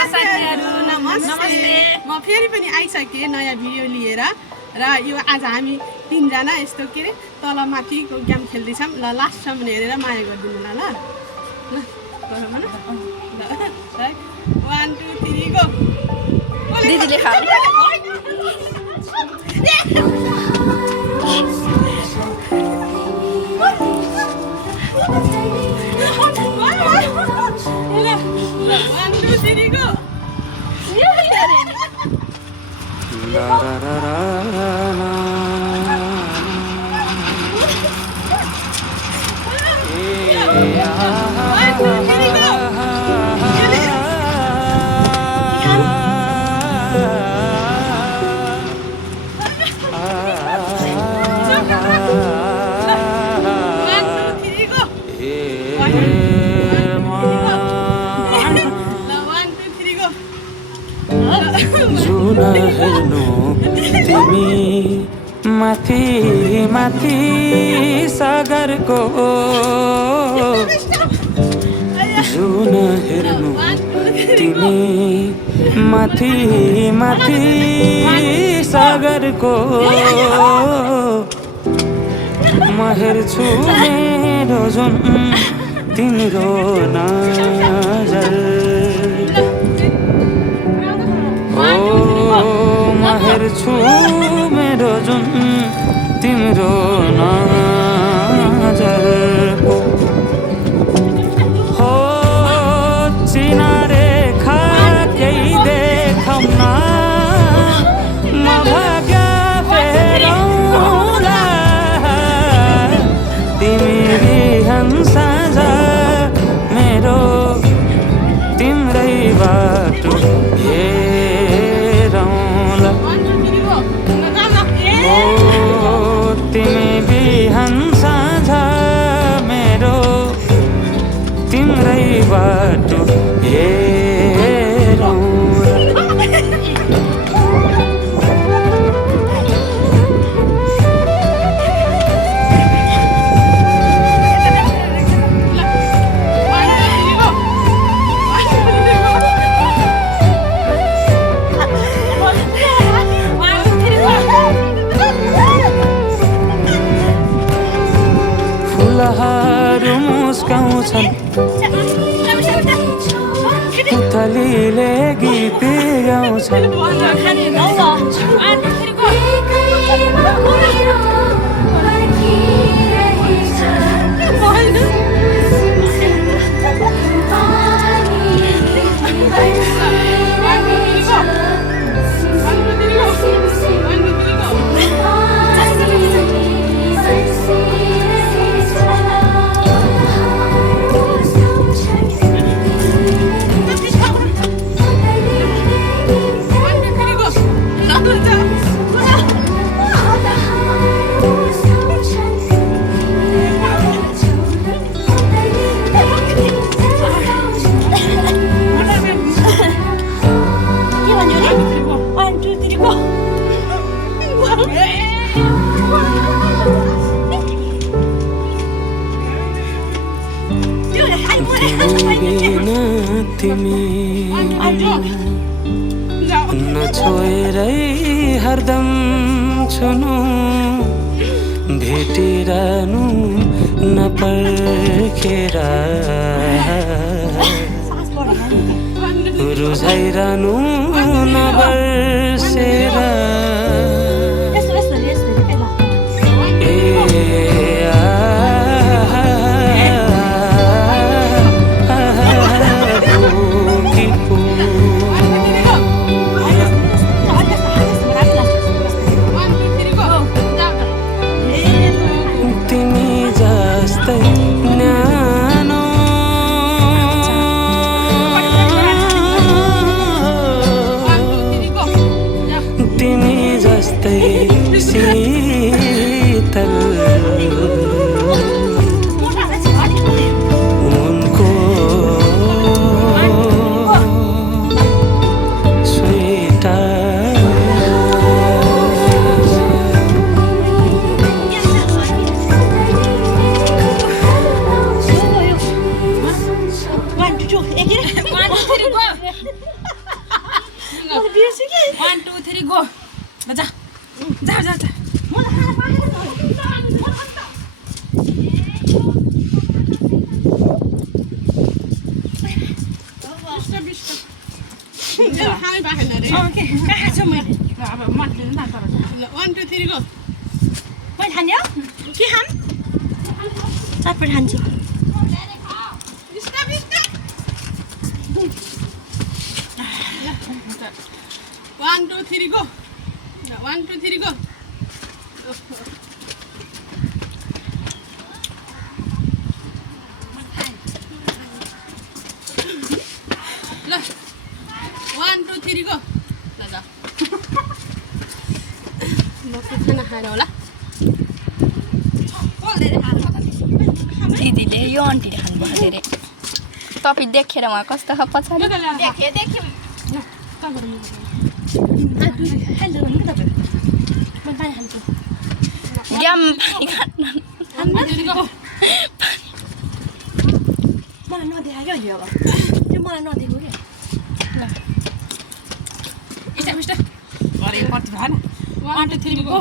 नमस्ते म फेरि पनि आइसकेँ नयाँ भिडियो लिएर र यो आज हामी तीनजना यस्तो के अरे तल माथिको गेम खेल्दैछौँ ल लास्टसम्म हेरेर माया गरिदिनु ल ल गरौँ न ल 1 2 3 गो दिदीले खाने हेर्नु तिमी माथि माथि सागरको जुन हेर्नु तिमी माथि माथि सागरको म हेर्छु मेरो जुन तिम्रो नजर हेर्छु मेरो जुन तिम्रो नजरको हो चिनारे खा केही देखाउन म भाग्य फेरौँला तिमी बिहान साँझ मेरो तिम्रै बाटो तिमी बिहान साँझ मेरो तिम्रै बाटो हेरौँ फुलहरू मुस्काउँछन् पुतलीले गीत गाउँछन् तिमी नछोएरै हरदम छुनु भेटिरहनु नपर्खेर रुझाइरहनु नबर्सेर शीतल उनको sweater One, two, three, go! Stop हामी पाएन रे ओके कहाँ छु मैले अब मट्टिनु न तर ल 1 2 3 गो मैले खाने हो के खाम चटपट खान्छु स्टप 1 2 3 गो 1 2 3 गो ल 1 2 3 गो ल जा म खाना खाएर होला दिदीले यो आन्टीले खानुभयो धेरै तपाईँ देखेर उहाँ कस्तो छ पछाडि ग्याम पानी खानु मलाई नदेखायो यो अब त्यो मलाई नदेखायो क्या स्टप अरे मट्टी भएन 1 2 3 गो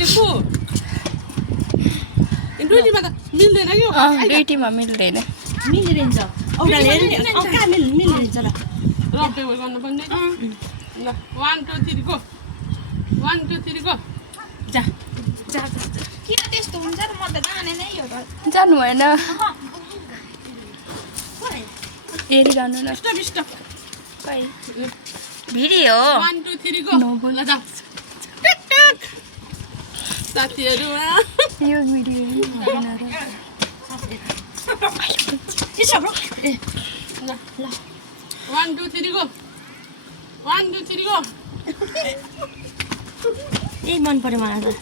यो दुईटीमा त मिल्दैन कि दुईटीमा मिल्दैन मिलिरहन्छ औडाले कहाँ मिलिरहन्छ ल रब्बे गर्नुपर्ने ल 1 2 3 गो 1 2 3 गो जा जा किन त्यस्तो हुन्छ र म त जाने नै हो जानु भएन हेरिरहनु न स्टप खै भिडियो 1 2 3 गो ल जा साथीहरू यो भिडियो ल 1 2 3 गो 1 2 3 गो ए मन पर्यो मलाई त ल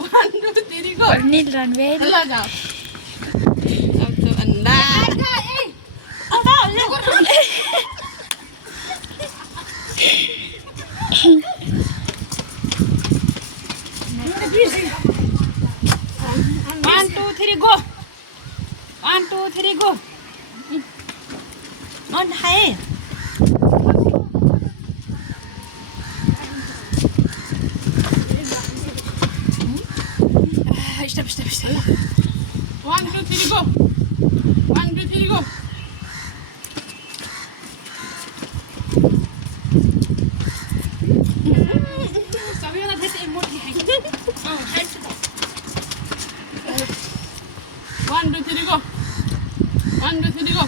1 2 3 गो निल्रन भेरी ल जाऊ सक्दो भन्दा One, two, three, go. 1 2 3 go. On high. Stop. 1 2 3 go 1 2 3 go सबैजना त्यसै मोटी खाइन्छ 1 2 3 go 1 2 3 go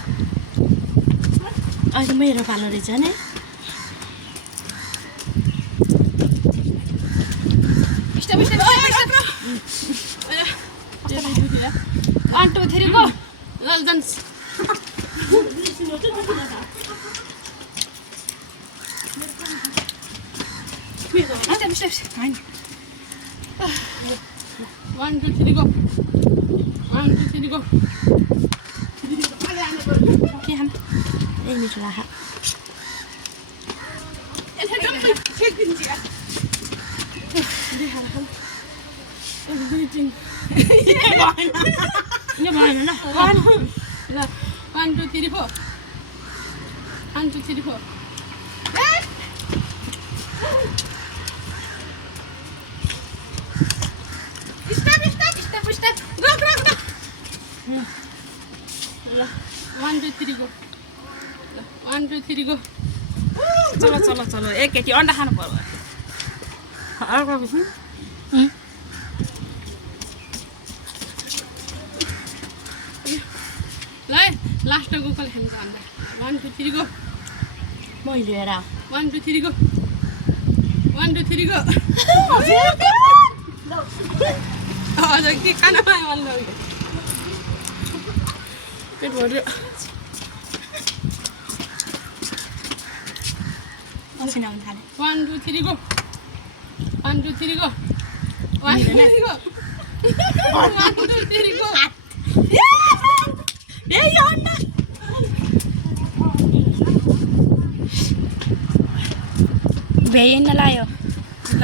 अहिले मेरो पालो रहेछ नि Stop 1 2 3 go ल जान्छ Stop. 1 2 3 go 1 2 3 go के हम ए मिठो लाग्छ यो भएन ल 1 2 3 4 1 2 3 4 Stop. Rock. 1 2 3 go 1 2 3 go चलो एकचोटि अन्डा खानु पर्यो अर्को ल लास्ट गो कसले खान्छ अन्डा 1 2 3 go मैले हेर 1 2 3 go 1 2 3 go हजुर के खाना पायो भन्नु पेट भर्यो पसिना आउन थाल्यो 1 2 3 go 1 2 3 go 1 2 3 go 1 2 3 go ए यो अन्डा भेइन लायो ल